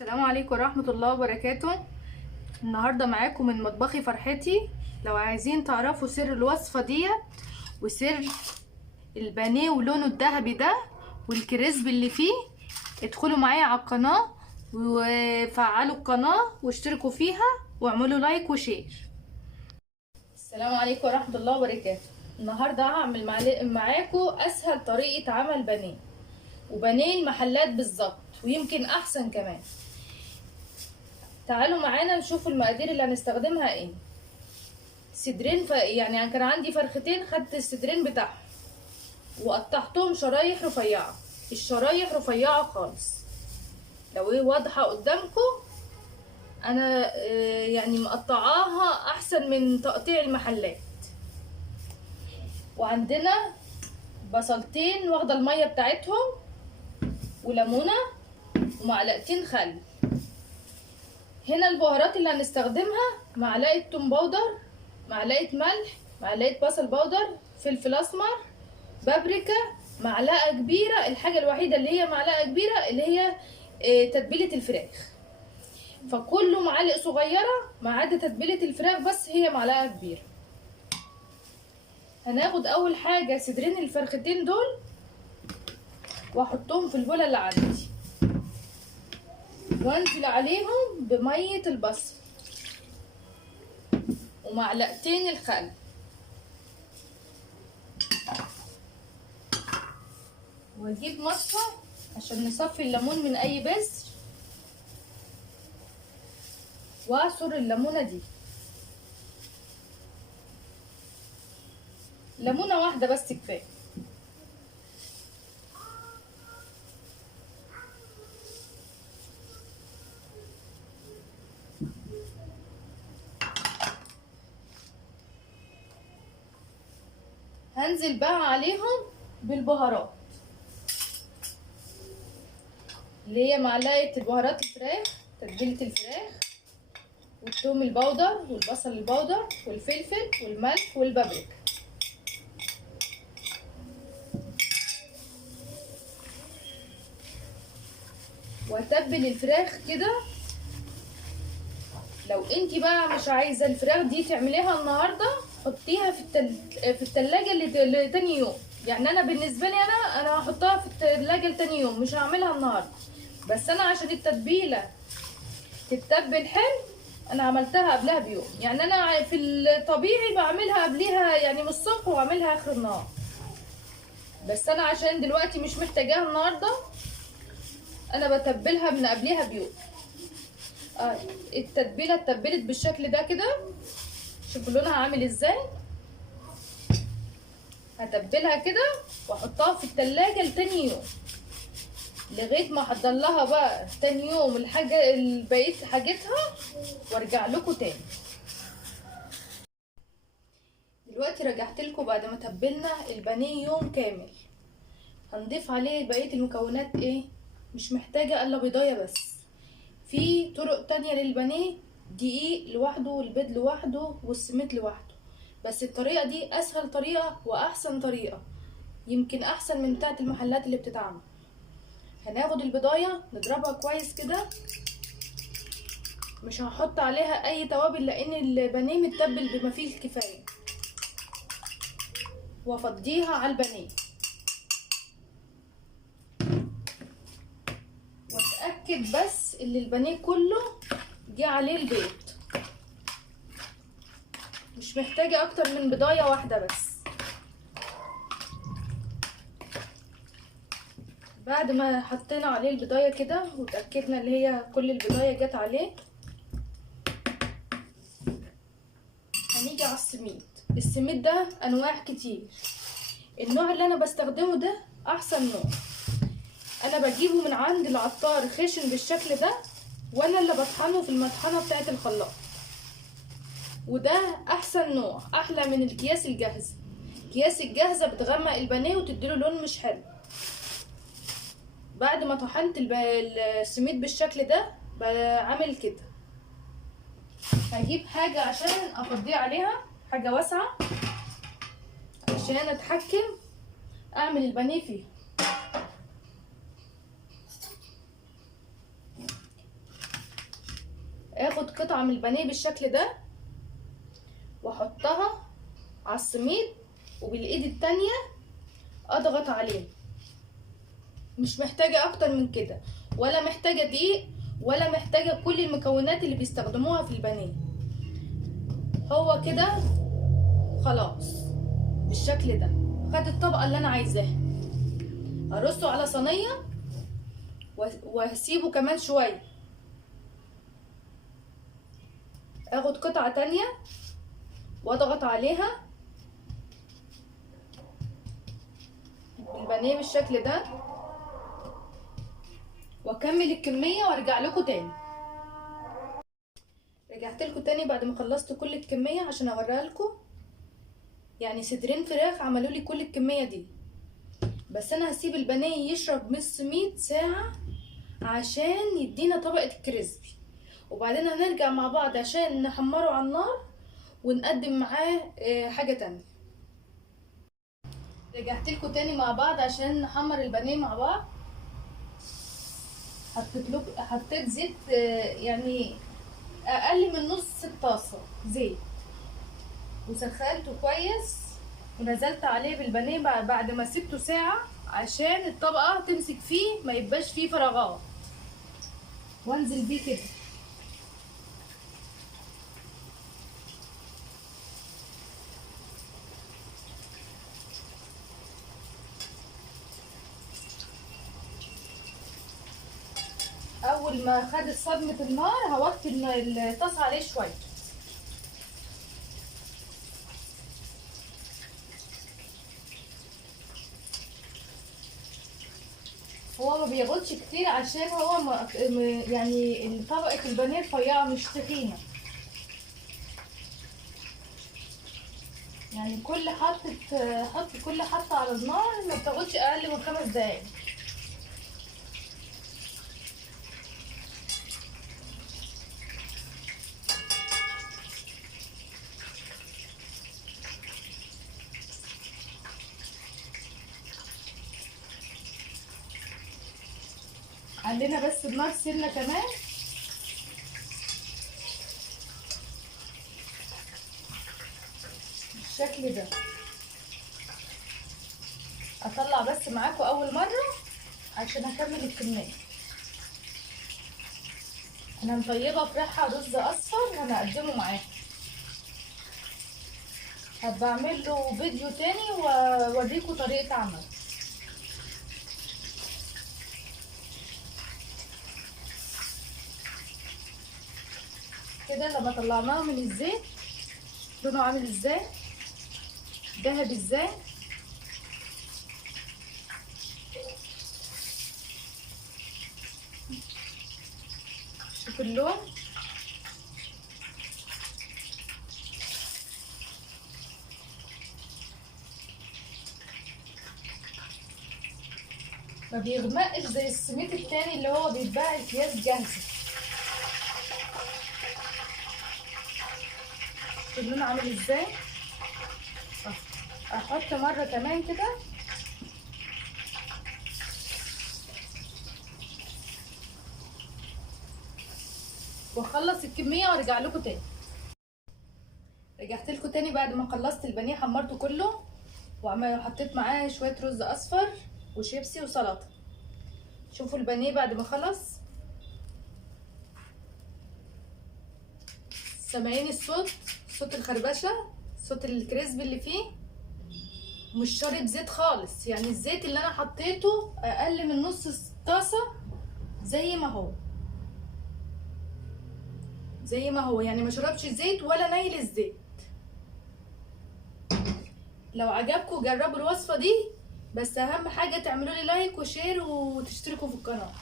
السلام عليكم ورحمة الله وبركاته. النهاردة معاكم من مطبخي فرحتي. لو عايزين تعرفوا سر الوصفة ديت وسر البانيه ولونه الذهبي ده والكريسبي اللي فيه، ادخلوا معايا على القناة وفعلوا القناة واشتركوا فيها واعملوا لايك وشير. السلام عليكم ورحمة الله وبركاته. النهاردة هعمل معاكم اسهل طريقة عمل بانيه، وبانيه المحلات بالظبط ويمكن احسن كمان. تعالوا معانا نشوف المقادير اللي هنستخدمها ايه. صدرين يعني كان عندي فرختين، خدت الصدرين بتاعهم وقطعتهم شرايح رفيعه، الشرايح رفيعه خالص. لو ايه واضحه قدامكم، انا يعني مقطعاها احسن من تقطيع المحلات. وعندنا بصلتين واخده الميه بتاعتهم، وليمونه، ومعلقتين خل. هنا البهارات اللي هنستخدمها: معلقه توم باودر، معلقه ملح، معلقه بصل باودر، فلفل اسمر، بابريكا، معلقه كبيره. الحاجه الوحيده اللي هي معلقه كبيره اللي هي تتبيله الفراخ، فكله معالق صغيره ما عدا تتبيله الفراخ بس هي معلقه كبيره. هناخد اول حاجه صدرين الفرختين دول واحطهم في البوله اللي عندي، وانزل عليهم بميه البصل ومعلقتين الخل، واجيب مصفى عشان نصفي الليمون من اي بذر واعصر الليمونه دي. ليمونه واحده بس كفايه. هنزل بقى عليهم بالبهارات اللي هي معلقه بهارات الفراخ، تتبيله الفراخ، والثوم البودر والبصل البودر والفلفل والملح والبابريكا. واتبل الفراخ كده. لو انتي بقى مش عايزه الفراخ دي تعمليها النهارده، حطيها في التلاجة لتاني يوم. يعني انا بالنسبه لي انا هحطها في التلاجة لتاني يوم، مش هعملها النهارده. بس انا عشان التتبيله تتبل حلو انا عملتها قبلها بيوم. يعني انا في الطبيعي بعملها قبلها، يعني من الصبح واعملها اخر النهار، بس انا عشان دلوقتي مش محتاجاها النهارده انا بتبلها من قبلها بيوم. التتبيله اتبلت بالشكل ده كده، شوفوا لونها عامل ازاي. هتبلها كده واحطها في التلاجة لتاني يوم لغايه ما احضر لها بقى تاني يوم الحاجه بقيه حاجتها وارجع لكم تاني. دلوقتي رجعت لكم بعد ما تبلنا البانيه يوم كامل. هنضيف عليه بقيه المكونات. ايه؟ مش محتاجه الا بيضايه بس. في طرق تانية للبانيه: دقيق لوحده والبيض لوحده والسميد لوحده، بس الطريقه دي اسهل طريقه واحسن طريقه، يمكن احسن من بتاعه المحلات اللي بتتعمل. هناخد البضايه نضربها كويس كده، مش هحط عليها اي توابل لان البانيه متبل بما فيه الكفايه، وافضيها على البانيه. واتاكد بس ان البانيه كله جه عليه البيض، مش محتاجه اكتر من بضايه واحده بس. بعد ما حطينا عليه البضايه كده وتاكدنا ان هي كل البضايه جت عليه، هنيجي على السميد. السميد ده انواع كتير، النوع اللي انا بستخدمه ده احسن نوع. انا بجيبه من عند العطار خشن بالشكل ده، وانا اللي بطحنه في المطحنه بتاعه الخلاط، وده احسن نوع، احلى من الكياس الجاهزه. الكياس الجاهزه بتغمق البانيه وتديله لون مش حلو. بعد ما طحنت السميد بالشكل ده بعمل كده. هجيب حاجه عشان افضيه عليها، حاجه واسعه عشان اتحكم اعمل البانيه فيها. قطعة من البانيه بالشكل ده واحطها على السميد، وبالايد التانية اضغط عليه. مش محتاجة اكتر من كده، ولا محتاجة دقيق، ولا محتاجة كل المكونات اللي بيستخدموها في البانيه. هو كده خلاص بالشكل ده. خد الطبقة اللي انا عايزاها، ارصه على صينية وهسيبه كمان شوية. اخد قطعة تانية واضغط عليها البانيه بالشكل ده، واكمل الكمية وارجع لكم تاني. رجعت لكم تاني بعد ما خلصت كل الكمية عشان اوريها لكم. يعني صدرين فراخ عملوا لي كل الكمية دي. بس انا هسيب البانيه يشرب نص 100 ساعة عشان يدينا طبقة الكريسبي، وبعدين هنرجع مع بعض عشان نحمره على النار ونقدم معاه حاجة تانية. رجعت لكم تاني مع بعض عشان نحمر البانيه مع بعض. حطيت زيت يعني اقل من نص الطاسة زيت، وسخنته كويس ونزلت عليه بالبانيه بعد ما سبته ساعة عشان الطبقة تمسك فيه ما يبقاش فيه فراغات، وانزل بيه كده. اول ما خد صدمة النار هوطي الطاسة عليه شوية. هو ما بياخدش كتير عشان هو يعني طبقة البانيه رفيعة مش تخينة. يعني حط كل حطة على النار ما بتاخدش اقل من 5 دقايق. عندنا بس النار سنة كمان. بالشكل ده اطلع بس معاكم اول مرة عشان اكمل الكمية. انا مطيبة فراخ رز اصفر هنقدمه معاكم. هبقى اعمل له فيديو تاني واوريكم طريقة عمله. كده لما طلعناه من الزيت لونه عامل ازاي، ذهبي ازاي. شوف اللون. ما بيغمقش زي السميد التاني اللي هو بيتباع اكياس جاهزه. اللون عامل ازاي. احط مره كمان كده واخلص الكميه وارجع لكم تاني. رجعت لكم تاني بعد ما خلصت البانيه حمرته كله، وحطيت معاه شويه رز اصفر وشيبسي وسلطه. شوفوا البانيه بعد ما خلص. سامعين الصوت، صوت الخربشه، صوت الكريسبي اللي فيه. مش شارب زيت خالص، يعني الزيت اللي انا حطيته اقل من نص الطاسه زي ما هو زي ما هو، يعني ما شربش زيت ولا نيل الزيت. لو عجبكم جربوا الوصفه دي، بس اهم حاجه تعملوا لي لايك وشير وتشتركوا في القناه.